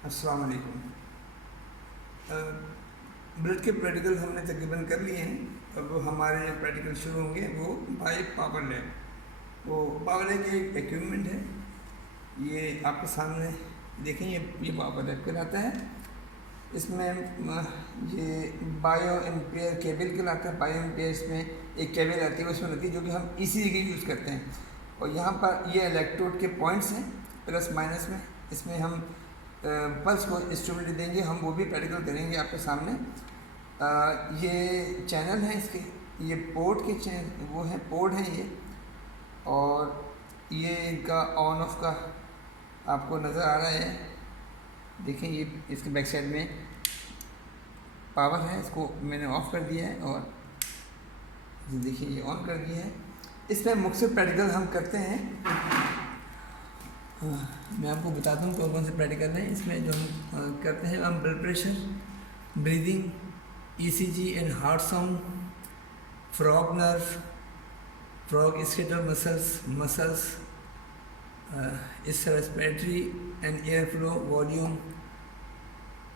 अस्सलाम वालेकुम। ब्लड के प्रैक्टिकल हमने तकरीबन कर लिए हैं। अब हमारे जो प्रैक्टिकल शुरू होंगे वो बाय पावर लैब। वो पावर लैब एक इक्विपमेंट है, ये आपके सामने देखें। ये पावर लैब कहलाता है। इसमें ये बायो एम्पेयर केबल कहलाता है। बायो एम्पेयर इसमें एक केबल आती है, उसमें लगती है, जो कि हम इसी के यूज़ करते हैं। और यहाँ पर ये इलेक्ट्रोड के पॉइंट्स हैं प्लस माइनस में। इसमें हम पल्स को इंस्ट्रूमेंट देंगे, हम वो भी प्रैक्टिकल करेंगे आपके सामने। ये चैनल हैं इसके, ये पोर्ट के चैनल वो हैं, पोर्ट हैं ये। और ये इनका ऑन ऑफ का आपको नज़र आ रहा है। देखें, ये इसके बैक साइड में पावर है, इसको मैंने ऑफ कर दिया है और देखिए ये ऑन कर दिया है। इसमें मुख्तलिफ प्रैक्टिकल हम करते हैं। मैं आपको बताता हूँ कौन कौन से प्रैक्टिकल हैं इसमें जो हम करते हैं। हम blood pressure, breathing, ECG and heart sound, frog nerve, frog skeletal muscles, इस respiratory and air flow, volume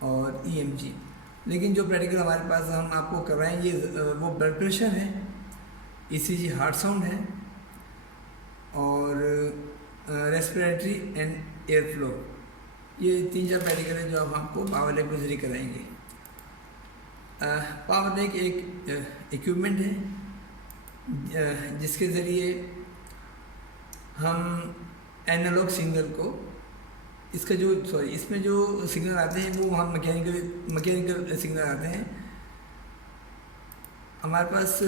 और ईएमजी। लेकिन जो प्रैक्टिकल हमारे पास हम आपको करवाएंगे वो ब्लड प्रेशर है, ईसीजी हार्ट साउंड है और रेस्पिरेटरी एंड एयर फ्लो। ये 3-4 प्रैक्टिकल है जो हम आपको पावर लैब के जरिए कराएंगे। पावर लैब एक इक्विपमेंट है जिसके ज़रिए हम एनालॉग सिग्नल को, इसमें जो सिग्नल आते हैं वो हम मैकेनिकल सिग्नल आते हैं हमारे पास।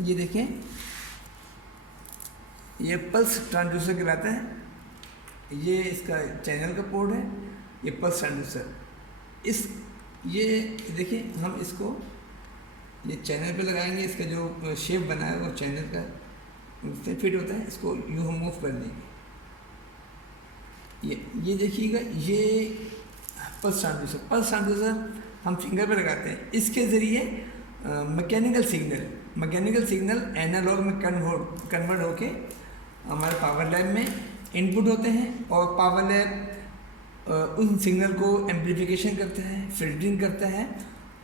ये देखें, ये पल्स ट्रांसड्यूसर कहलाता है। ये इसका चैनल का पोर्ट है, ये पल्स ट्रांसड्यूसर। ये देखिए, हम इसको ये चैनल पे लगाएंगे। इसका जो शेप बना है वो चैनल का उससे फिट होता है। इसको यूँ हम मूव कर देंगे। ये देखिएगा, ये पल्स ट्रांसड्यूसर हम फिंगर पे लगाते हैं। इसके ज़रिए मैकेनिकल सिग्नल एनालॉग में कन्वर्ट होके हमारे पावर लैब में इनपुट होते हैं। और पावर लैब उन सिग्नल को एम्प्लीफिकेशन करता है, फिल्टरिंग करता है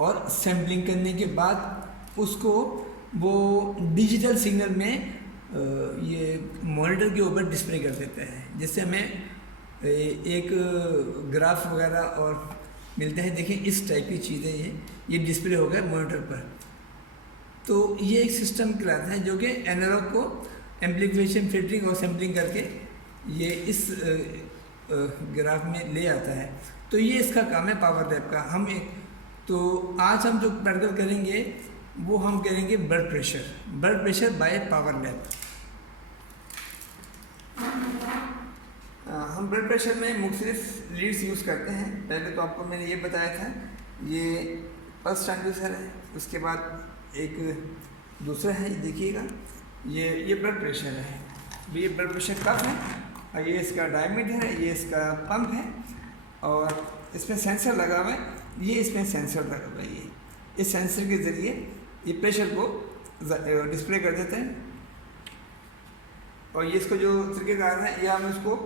और सैम्पलिंग करने के बाद उसको वो डिजिटल सिग्नल में ये मॉनिटर के ऊपर डिस्प्ले कर देता है, जिससे हमें एक ग्राफ वगैरह और मिलता है। देखिए, इस टाइप की चीज़ें ये डिस्प्ले हो गया मॉनिटर पर। तो ये एक सिस्टम कहलाता है जो कि एनालॉग को एम्प्लीफिकेशन, फिल्टरिंग और सैम्पलिंग करके ये इस ग्राफ में ले आता है। तो ये इसका काम है पावर लैब का। तो आज हम जो प्रैक्टिकल करेंगे वो हम करेंगे blood pressure by power lab. हम ब्लड प्रेशर में मुख्तलिफ लीड्स यूज़ करते हैं। पहले तो आपको मैंने ये बताया था, ये पल्स ट्रांसड्यूसर है। उसके बाद एक दूसरा है, देखिएगा, ये ब्लड प्रेशर है। ये ब्लड प्रेशर कप है और ये इसका डायमीटर है, ये इसका पंप है और इसमें सेंसर लगा हुआ है। ये इसमें सेंसर लगा हुआ है। इस सेंसर के ज़रिए ये प्रेशर को डिस्प्ले कर देते हैं। और ये इसको जो तरीक़ेकार है, ये हम इसको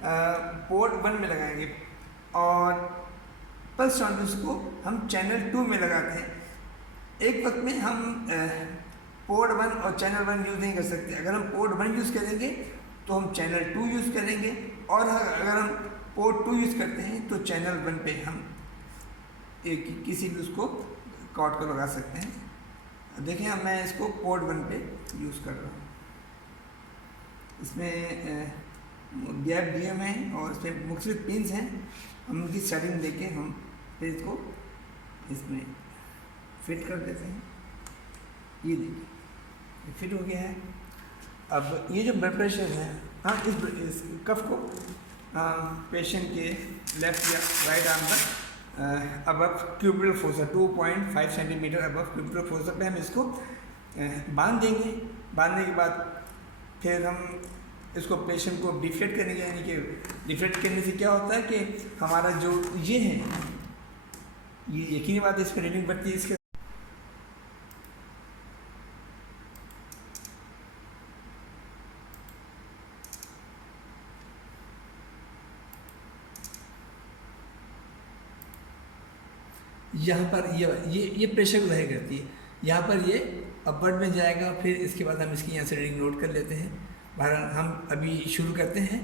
पोर्ट 1 में लगाएंगे और पल्स ट्रांसड्यूसर को हम चैनल 2 में लगाते हैं। एक वक्त में हम पोर्ट 1 और चैनल 1 यूज़ नहीं कर सकते। अगर हम पोर्ट 1 यूज़ करेंगे तो हम चैनल 2 यूज़ करेंगे, और अगर हम पोर्ट 2 यूज़ करते हैं तो चैनल 1 पे हम किसी भी उसको कॉर्ड को लगा सकते हैं। देखें, अब मैं इसको पोर्ट 1 पे यूज़ कर रहा हूँ। इसमें गैप दिए हुए हैं और इसमें मुख्तलिफ पिन्स हैं। हम उनकी सेटिंग देके हम फिर इसको इसमें फिट कर देते हैं। ये देखिए, फिट हो गया है। अब ये जो ब्लड प्रेशर है, इस कफ को पेशेंट के लेफ्ट या राइट आर्म पर above cubital fossa 2.5 centimetre above cubital fossa पे हम इसको बांध देंगे। बांधने के बाद फिर हम इसको पेशेंट को डिफ्लेक्ट करेंगे। यानी कि डिफ्लेक्ट करने से क्या होता है कि हमारा जो ये है, ये यकीनी बात है, इस पर रीडिंग बढ़ती है। इसके यहाँ पर ये प्रेशर को जाहिर करती है। यहाँ पर ये अपवर्ड में जाएगा, फिर इसके बाद हम इसकी यहाँ से रीडिंग नोट कर लेते हैं। बहरहाल हम अभी शुरू करते हैं।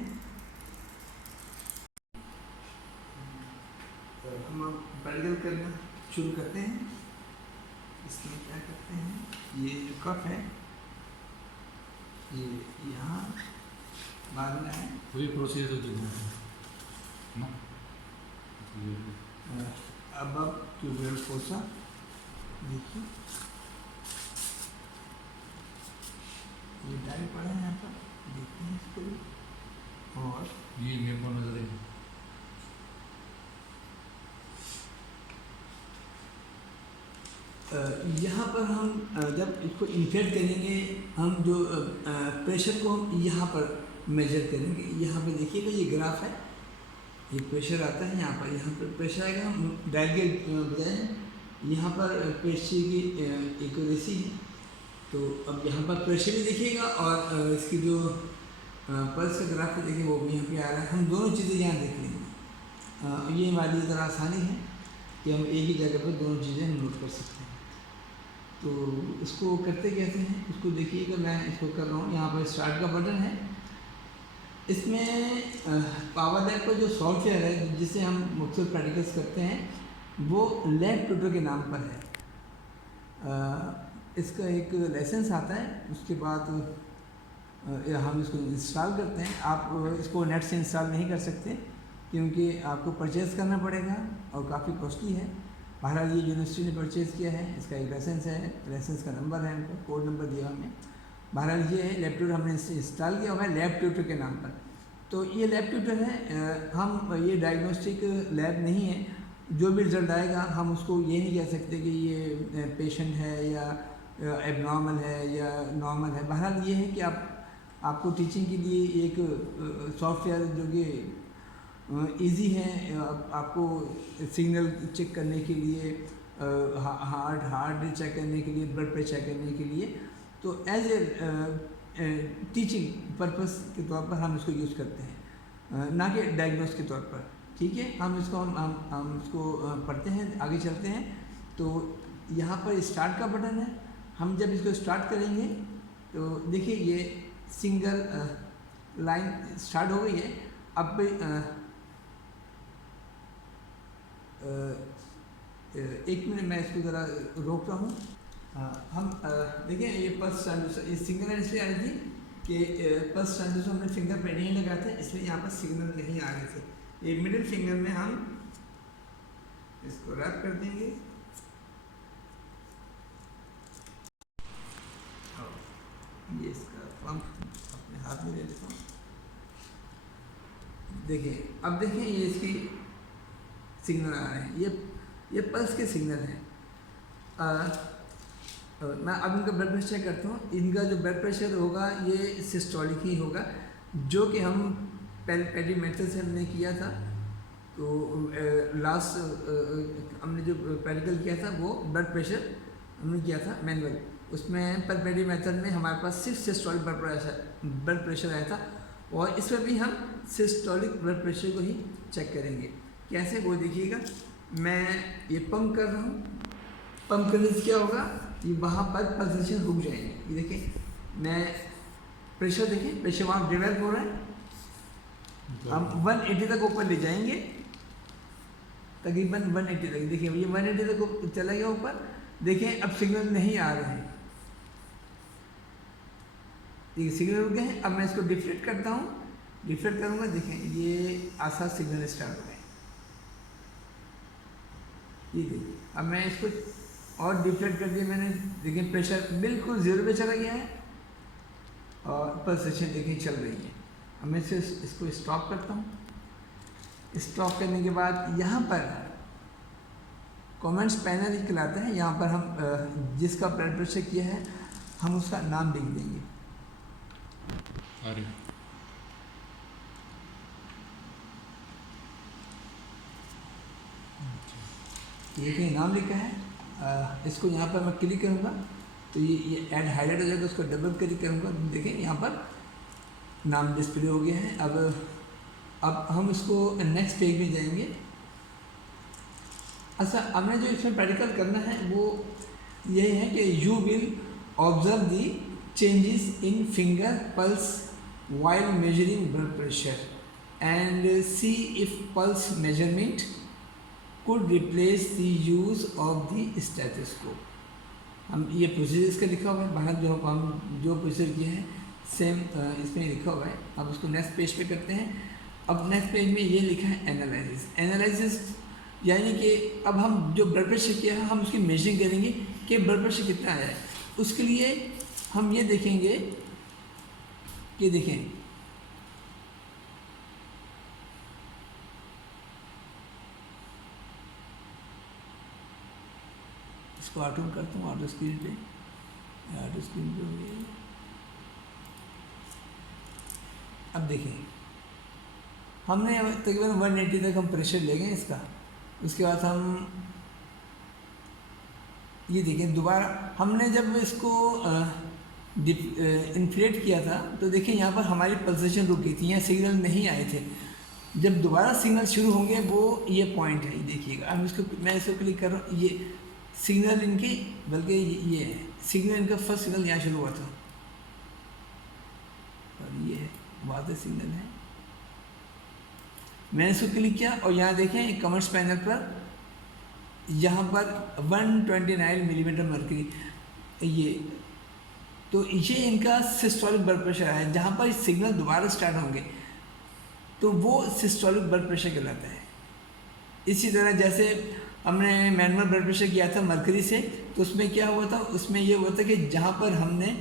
तो हम प्रैक्टिकल करना शुरू करते हैं। इसमें क्या करते हैं, ये जो कप है ये यहाँ मारना है। वही प्रोसेस हो चुका है। अब ट्यूबवेल फोसा देखिए, ये डायल पड़ा है यहाँ पर, देखते हैं इसको भी। और ये मेरे को नजर है। यहाँ पर हम जब इसको इन्फेक्ट करेंगे, हम जो प्रेशर को हम यहाँ पर मेजर करेंगे। यहाँ पे देखिएगा ये ग्राफ है, ये प्रेशर आता है यहाँ पर प्रेशर आएगा। हम डायल के बजाय यहाँ पर प्रेशर की एक्यूरेसी है। तो अब यहाँ पर प्रेशर भी देखिएगा और इसकी जो पल्स का ग्राफ है देखिए वो भी यहाँ पे आ रहा है। हम दोनों चीज़ें यहाँ देख लेंगे। ये हमारी ज़रा आसानी है कि हम एक ही जगह पर दोनों चीज़ें हम नोट कर सकते हैं। तो इसको करते कैसे हैं, इसको देखिएगा। मैं इसको कर रहा हूँ, यहाँ पर स्टार्ट का बटन है। इसमें पावर लैब का जो सॉफ्टवेयर है जिसे हम मुख्तलिफ प्रैक्टिकल्स करते हैं, वो लैब ट्यूटर के नाम पर है। इसका एक लाइसेंस आता है, उसके बाद हम इसको इंस्टॉल करते हैं। आप इसको नेट से इंस्टॉल नहीं कर सकते क्योंकि आपको परचेज़ करना पड़ेगा और काफ़ी कॉस्टली है। बहरहाल ये यूनिवर्सिटी ने परचेज़ किया है, इसका एक लाइसेंस है, लाइसेंस का नंबर है, उनको कोड नंबर दिया हमें। बहरहाल ये है लैब ट्यूटर, हमने इसे इंस्टॉल किया हुआ है लैब ट्यूटर के नाम पर। तो ये लैब ट्यूटर है, हम ये डायग्नोस्टिक लैब नहीं है। जो भी रिज़ल्ट आएगा हम उसको ये नहीं कह सकते कि ये पेशेंट है या एबनॉर्मल है या नॉर्मल है। बहरहाल ये है कि आपको टीचिंग के लिए एक सॉफ्टवेयर जो कि इजी है, आपको सिग्नल चेक करने के लिए, हार्ट रेट चेक करने के लिए, ब्लड प्रेशर चेक करने के लिए, तो एज ए टीचिंग पर्पस के तौर पर हम इसको यूज़ करते हैं, ना कि डायग्नोस के तौर पर। ठीक है, हम इसको पढ़ते हैं, आगे चलते हैं। तो यहाँ पर स्टार्ट का बटन है। हम जब इसको स्टार्ट करेंगे तो देखिए ये सिंगल लाइन स्टार्ट हो गई है। अब एक मिनट मैं इसको ज़रा रोकता हूँ। हम देखिए ये पल्स ट्रांसड्यूसर, ये सिंगल लाइन इसलिए आ रही थी कि पल्स ट्रांसड्यूसर हमने फिंगर पे नहीं लगाए थे, इसलिए यहाँ पर सिग्नल नहीं आ रहे थे। ये मिडिल फिंगर में हम इसको रैप कर देंगे। ये इसका पंप अपने हाथ में ले लेता हूँ। देखिए अब देखिए ये इसकी सिग्नल आ रहे हैं, ये पल्स के सिग्नल हैं। मैं अब इनका ब्लड प्रेशर चेक करता हूँ। इनका जो ब्लड प्रेशर होगा ये सिस्टोलिक ही होगा, जो कि हम पेडी मेथड से हमने किया था। तो लास्ट हमने जो प्रैक्टिकल किया था वो ब्लड प्रेशर हमने किया था मैनुअल। उसमें पर पेडी मेथड में हमारे पास सिर्फ सिस्टोलिक ब्लड प्रेशर आया था, और इसमें भी हम सिस्टोलिक ब्लड प्रेशर को ही चेक करेंगे। कैसे वो देखिएगा। मैं ये पंप कर रहा हूँ, पंप करने से क्या होगा, ये वहाँ पर पल्सेशन रुक जाएंगे। ये देखिए मैं प्रेशर देखिए, प्रेशर वहाँ डेवलप हो रहा है। हम 180 तक ऊपर ले जाएंगे, तकरीबन 180 तक। देखिए ये 180 तक चला गया ऊपर। देखिए अब सिग्नल नहीं आ रहे हैं, ये सिग्नल रुक गए हैं। अब मैं इसको डिफ्लेक्ट करता हूँ, डिफ्लेक्ट करूँगा, देखें ये आसान सिग्नल स्टार्ट हो गए। ये देखिए अब मैं इसको और डिफ्लेक्ट कर दिया मैंने। देखिए प्रेशर बिल्कुल 0 पे चला गया है और पल्सेशन देखिए चल रही है। अब मैं इसको स्टॉप करता हूँ। स्टॉप करने के बाद यहाँ पर कमेंट्स पैनल निकलाते हैं। यहाँ पर हम जिसका ब्लड प्रेशर किया है हम उसका नाम लिख देंगे। ये कहीं नाम लिखा है, इसको यहाँ पर मैं क्लिक करूँगा तो ये ऐड हाईलाइट हो जाएगा। उसको डबल क्लिक करूँगा, देखें यहाँ पर नाम डिस्प्ले हो गया है। अब हम इसको नेक्स्ट पेज में जाएंगे। अच्छा, हमने जो इसमें प्रैक्टिकल करना है वो यही है कि you will observe the changes in finger pulse while measuring blood pressure and see if pulse measurement could replace the use of the stethoscope. हम ये प्रोसीजर इसका लिखा हुआ है बाहर, जो हम जो प्रोसीजर किए हैं सेम इसमें लिखा हुआ है। अब उसको नेक्स्ट पेज पे करते हैं। अब नेक्स्ट पेज में ये लिखा है एनालिसिस। एनालिसिस यानी कि अब हम जो ब्लड प्रेशर किया है हम उसकी मेजरिंग करेंगे कि ब्लड प्रेशर कितना आया है। उसके लिए हम ये देखेंगे कि देखें इसको ऑटो करता हूँ, ऑटो स्क्रीन पे हो गया। अब देखें हमने तकरीबन 180 तक हम प्रेशर ले गए इसका। उसके बाद हम ये देखें दोबारा हमने जब इसको इन्फ्लेट किया था तो देखिए यहाँ पर हमारी पल्सेशन रुक गई थी, यहाँ सिग्नल नहीं आए थे। जब दोबारा सिग्नल शुरू होंगे वो ये पॉइंट है, देखिएगा। अब इसको मैं इसको क्लिक कर रहा हूँ, ये सिग्नल इनकी, बल्कि ये है सिग्नल इनका, फर्स्ट सिग्नल यहाँ शुरू हुआ था और ये वादे सिग्नल है। मैंने इसको क्लिक किया और यहाँ देखें कमेंट्स पैनल पर यहाँ पर 129 मिलीमीटर मर्करी, ये तो ये इनका सिस्टोलिक ब्लड प्रेशर है। जहाँ पर सिग्नल दोबारा स्टार्ट होंगे तो वो सिस्टोलिक ब्लड प्रेशर कहलाता है। इसी तरह जैसे हमने मैनुअल ब्लड प्रेशर किया था मर्करी से, तो उसमें क्या हुआ था, उसमें ये हुआ था कि जहाँ पर हमने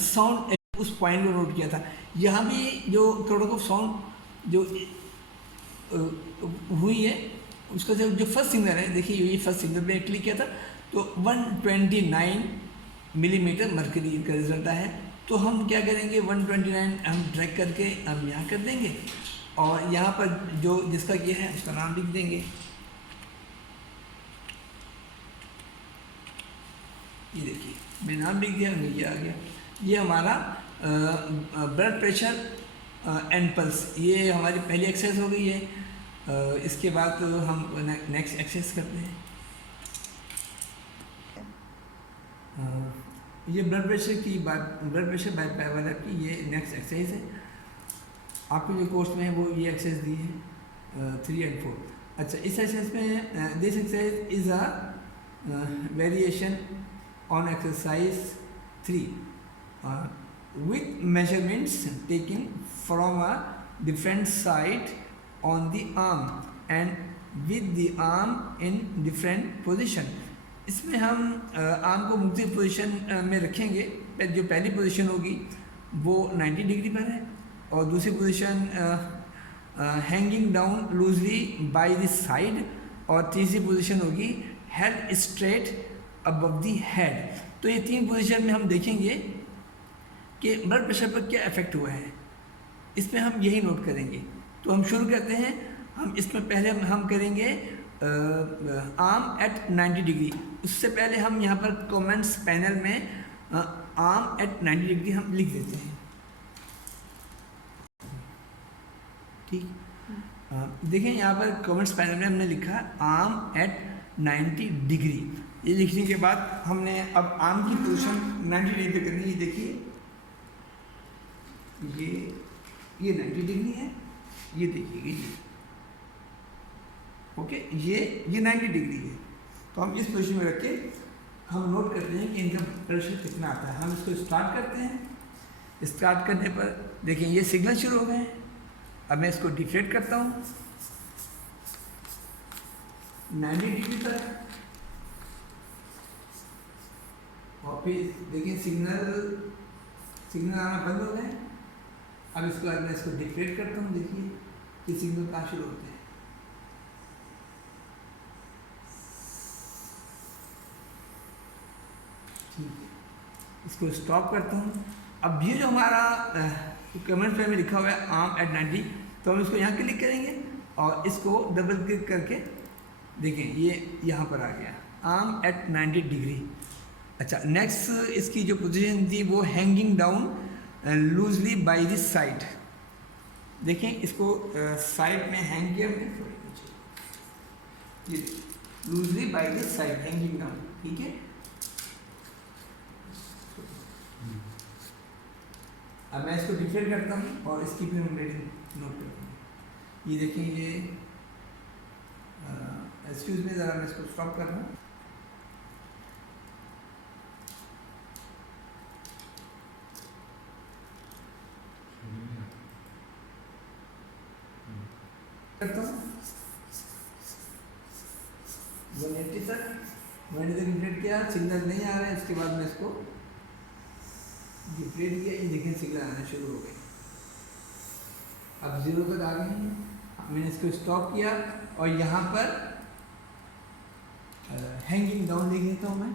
साउंड उस पॉइंट को नोट किया था, यहाँ भी जो क्रोटोकोप साउंड जो हुई है उसका जो फर्स्ट सिग्नल है, देखिए ये फर्स्ट सिग्नल पे क्लिक किया था तो 129 मिलीमीटर मर्करी का रिजल्ट आया है। तो हम क्या करेंगे, 129 हम ड्रैग करके हम यहाँ कर देंगे और यहाँ पर जो जिसका किया है उसका नाम लिख देंगे। ये देखिए मैं नाम लिख दिया, ये आ गया। ये हमारा ब्लड प्रेशर एंड पल्स, ये हमारी पहली एक्सरसाइज हो गई है। इसके बाद हम नेक्स्ट एक्सरसाइज करते हैं। ये ब्लड प्रेशर की बात, ब्लड प्रेशर बाय पावर की ये नेक्स्ट एक्सरसाइज है। आपके जो कोर्स में है वो ये एक्सरसाइज दी है 3 और 4। अच्छा, इस एक्सरसाइज में this exercise is a variation on exercise 3 with measurements taken from a different side on the arm and with the arm in different position। इसमें हम आर्म को मुख्तलिफ पोजीशन में रखेंगे। जो पहली पोजीशन होगी वो 90 डिग्री पर है और दूसरी position hanging down loosely by the side और तीसरी पोजीशन होगी head straight above the head. तो ये 3 पोजीशन में हम देखेंगे कि ब्लड प्रेशर पर क्या इफेक्ट हुआ है, इसमें हम यही नोट करेंगे। तो हम शुरू करते हैं। हम इसमें पहले हम करेंगे आर्म एट 90 डिग्री। उससे पहले हम यहाँ पर कमेंट्स पैनल में आर्म एट 90 डिग्री हम लिख देते हैं। ठीक, देखें यहाँ पर कमेंट्स पैनल में हमने लिखा आर्म एट 90 डिग्री। ये लिखने के बाद हमने अब आर्म की पोजीशन 90 डिग्री पे करनी है। देखिए ये 90 डिग्री है, ये देखिए ये ओके, ये 90 डिग्री है। तो हम इस पोजीशन में रख के हम नोट करते हैं कि इनका प्रेशर कितना आता है। हम इसको स्टार्ट करते हैं। स्टार्ट करने पर देखें ये सिग्नल शुरू हो गए हैं। अब मैं इसको डिफ्लेक्ट करता हूँ 90 डिग्री तक और फिर देखिए सिग्नल आना बंद हो गए। अब इसके बाद मैं इसको डिफ्लेक्ट करता हूँ। देखिए ये सिग्नल कहाँ शुरू होते हैं। ठीक है, इसको स्टॉप करता हूँ। अब ये जो हमारा कमेंट में लिखा हुआ है आर्म एट 90, तो हम इसको यहाँ क्लिक करेंगे और इसको डबल क्लिक करके देखें ये यहाँ पर आ गया आर्म एट 90 डिग्री। अच्छा, नेक्स्ट इसकी जो पोजीशन थी वो hanging down loosely by the side. देखें इसको साइड में हैंग किया, ये loosely by the side, hanging down, ठीक है। अब मैं इसको डिफेक्ट करता हूँ और इसकी भी हम रेटिंग नोट करते हैं। ये देखिए, ये एक्सक्यूज में, ज़रा मैं इसको स्टॉप कर रहा हूँ। करता हूँ 180 तक, मैंने तक डिफरेंट किया, सिग्नल नहीं आ रहा है। इसके बाद मैं इसको डिफरेंट किया, ये देखिए सिग्नल आना शुरू हो गए, अब 0 तक आ गए हैं। मैंने इसको स्टॉप किया और यहाँ पर हैंगिंग डाउन लिख देता हूँ मैं,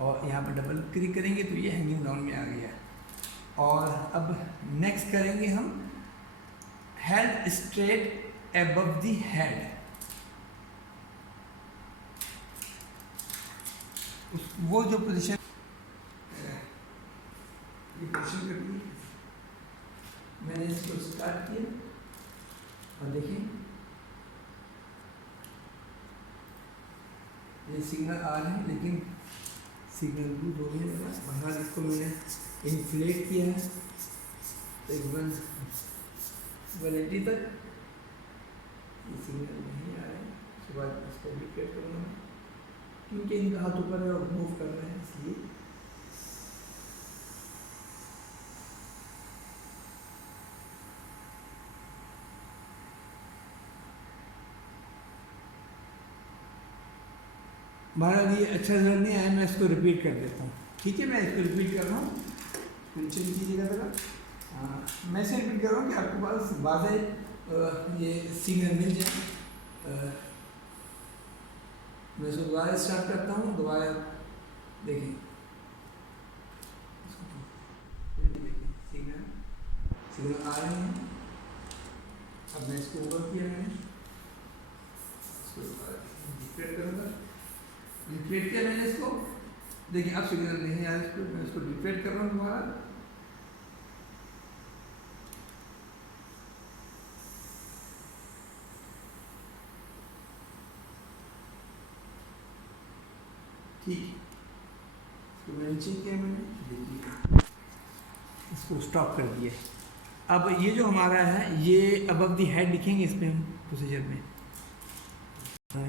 और यहाँ पर डबल क्लिक करेंगे तो ये हैंगिंग डाउन में आ गया। और अब नेक्स्ट करेंगे हम head straight above the head. वो जो पोजीशन, ये पोजीशन करनी है, मैंने इसको स्टार्ट किया और देखिए ये सिग्नल आ रहे हैं, लेकिन सिग्नल लूज हो गया मेरा। बाहर इसको मैंने इन्फ्लेट किया है तकरीबन 180 तक, ये सिग्नल नहीं आ रहे हैं। उसके बाद इसको रिफ्लेक्ट करूँगा मैं, क्योंकि इनका हाथ ऊपर है और मूव कर रहे हैं, इसलिए बहरहाल ये अच्छा रिजल्ट नहीं आया। मैं इसको रिपीट कर देता हूँ, ठीक है। मैं इसको रिपीट कर रहा हूँ, पेंशन कीजिएगा ज़रा। मैं इसे रिपीट कर रहा हूँ कि आपके पास वाज़ेह ये सिग्नल मिल जाए। मैं इसको दोबारा स्टार्ट करता हूँ, दोबारा देखें, सिग्नल आ रहे हैं। अब मैं इसको ओवर किया, मैंने इसको डिफरेंट करूँगा, डिफरेंट किया मैंने इसको, देखिए अब सिग्नल नहीं आ रहा इसको। मैं इसको डिफरेंट कर रहा हूँ दोबारा, ठीक है। इसको मैंने चेक किया, मैंने देखिए इसको स्टॉप कर दिया। अब ये जो हमारा है ये अबव द हेड लिखेंगे इस पर हम प्रोसीजर में,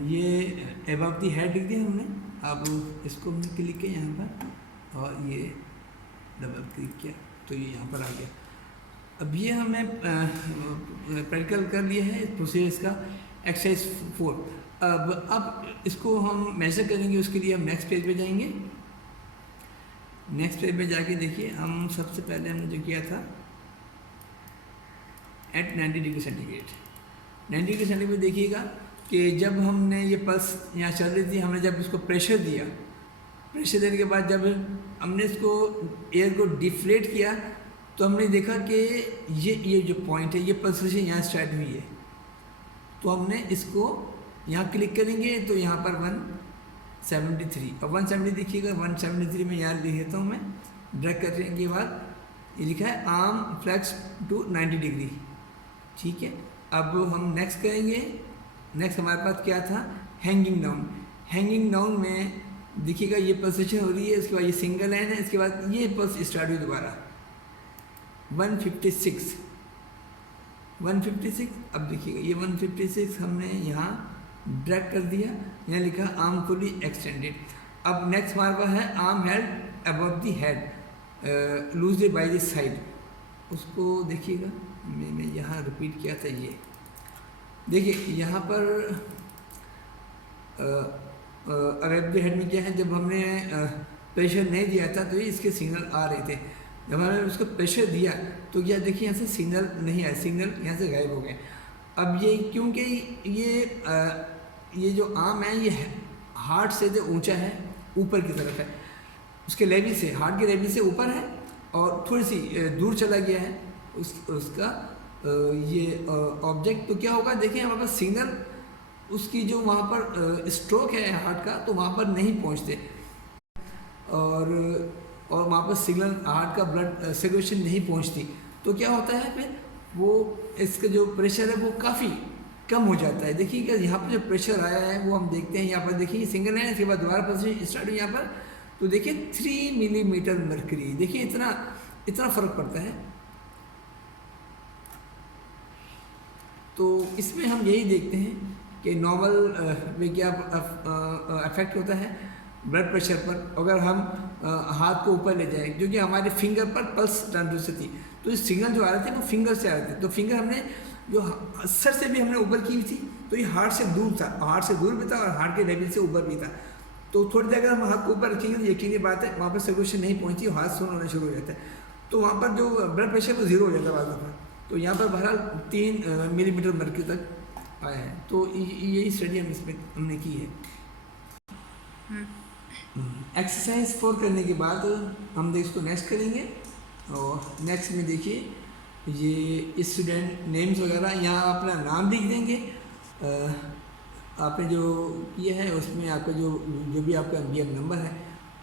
ये अबव द हेड लिख दिया हमने। अब इसको हमने क्लिक किया यहाँ पर और ये डबल क्लिक किया तो ये यहाँ पर आ गया। अब ये हमें प्रैक्टिकल कर लिया है प्रोसीजर इसका, एक्सरसाइज 4। अब इसको हम मेजर करेंगे, उसके लिए हम नेक्स्ट पेज पे जाएंगे। नेक्स्ट पेज पे जाके देखिए, हम सबसे पहले हमने जो किया था at 90 degree centigrade, 90 degree centigrade देखिएगा कि जब हमने ये पल्स यहाँ चल रही थी, हमने जब इसको प्रेशर दिया, प्रेशर देने के बाद जब हमने इसको एयर को डिफ्लेट किया तो हमने देखा कि ये जो पॉइंट है, ये पल्सेशन यहाँ स्टार्ट हुई है। तो हमने इसको यहाँ क्लिक करेंगे तो यहाँ पर 173, अब 170 देखिएगा, 173 में यहाँ लिख देता हूँ मैं, ड्रैग करने के बाद ये लिखा है आर्म फ्लेक्स टू 90 डिग्री, ठीक है। अब हम नेक्स्ट करेंगे। नेक्स्ट हमारे पास क्या था, हैंगिंग डाउन। हैंगिंग डाउन में देखिएगा ये पल्सेशन हो रही है, इसके बाद ये सिंगल लाइन है, इसके बाद ये पल्स स्टार्ट हुई दोबारा 156। अब देखिएगा ये 156 हमने यहाँ ड्रैग कर दिया, यहाँ लिखा आर्म फुली एक्सटेंडेड। अब नेक्स्ट हमारे पास है arm held above the head loosely by the side. उसको देखिएगा, मैंने यहाँ रिपीट किया था। ये देखिए यहाँ पर अबव द हेड में क्या है, जब हमने प्रेशर नहीं दिया था तो ये इसके सिग्नल आ रहे थे। जब हमने उसको प्रेशर दिया तो क्या देखिए यहाँ से सिग्नल नहीं आया, सिग्नल यहाँ से गायब हो गए। अब ये क्योंकि ये जो आर्म है ये हार्ट से जो ऊंचा है, ऊपर की तरफ है, उसके लेवल से, हार्ट के लेवल से ऊपर है और थोड़ी सी दूर चला गया है उसका ये ऑब्जेक्ट। तो क्या होगा, देखिए हमारे पास सिग्नल उसकी जो वहाँ पर स्ट्रोक है हार्ट का, तो वहाँ पर नहीं पहुँचते और वहाँ पर सिग्नल हार्ट का ब्लड सर्कुलेशन नहीं पहुँचती। तो क्या होता है, फिर वो इसका जो प्रेशर है वो काफ़ी कम हो जाता है। देखिएगा यहाँ पर जो प्रेशर आया है वो हम देखते हैं यहाँ पर, देखिए सिंगल लाइन, इसके बाद दोबारा पल्सेशन स्टार्ट हुई यहाँ पर, तो देखिए 3 मिलीमीटर मर्करी, देखिए इतना फ़र्क पड़ता है। तो इसमें हम यही देखते हैं कि नॉर्मल में क्या अफेक्ट होता है ब्लड प्रेशर पर। अगर हम हाथ को ऊपर ले जाएं, क्योंकि हमारे फिंगर पर पल्स ट्रांसड्यूसर थी, तो इस सिग्नल जो आ रहे थे वो फिंगर से आ रहे थे, तो फिंगर हमने जो सर से भी हमने ऊपर की हुई थी, तो ये हार्ट से दूर था, हार्ट से दूर भी था और हार्ट के लेवल से ऊपर भी था। तो थोड़ी देर अगर हम हाथ को ऊपर रखेंगे तो यकीनी बात है वहाँ पर सर्कुलेशन नहीं पहुँची, हाथ सोना होना शुरू हो जाता है, तो वहाँ पर जो ब्लड प्रेशर वो ज़ीरो हो जाता है बाद में। तो यहाँ पर बहरहाल 3 मिलीमीटर मर्करी तक आया है। तो यही स्टडी हमने की है। एक्सरसाइज 4 करने के बाद हम इसको नेक्स्ट करेंगे, और नेक्स्ट में देखिए ये स्टूडेंट नेम्स वगैरह, यहाँ अपना नाम लिख देंगे, आपने जो किया है उसमें आपका जो भी आपका MBM नंबर है,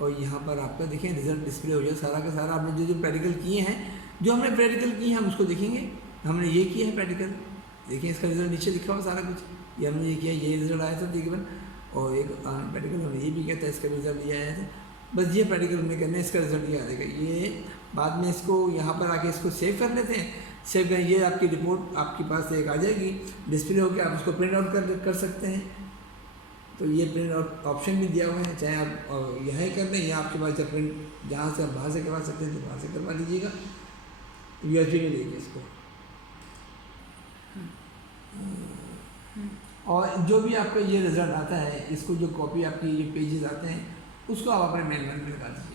और यहाँ पर आपका देखें रिजल्ट डिस्प्ले हो जाए सारा का सारा। आपने जो प्रैक्टिकल किए हैं, जो हमने प्रैक्टिकल किए हैं हम उसको देखेंगे। हमने ये किया है प्रैक्टिकल, देखिए इसका रिजल्ट नीचे लिखा हुआ सारा कुछ, ये हमने ये किया, ये रिजल्ट आया था तकरीबन, और एक प्रैक्टिकल हमने ये भी किया था, इसका रिजल्ट ये आया था। बस ये प्रैक्टिकल हमने करना है, इसका रिजल्ट ये आ जाएगा। ये बाद में इसको यहाँ पर आके इसको सेव कर लेते हैं, सेव करें, ये आपकी रिपोर्ट आपके पास एक आ जाएगी डिस्प्ले होकर, आप उसको प्रिंट आउट कर सकते हैं। तो ये प्रिंट आउट ऑप्शन भी दिया हुआ है, चाहे आप यहाँ कर लें या आपके पास जब प्रिंट जहाँ से आप बाहर से करवा सकते हैं तो बाहर से करवा लीजिएगा, USB में लेके इसको। और जो भी आपका ये रिजल्ट आता है, इसको जो कॉपी आपकी ये पेजेस आते हैं उसको आप अपने मेल में लगा दीजिए।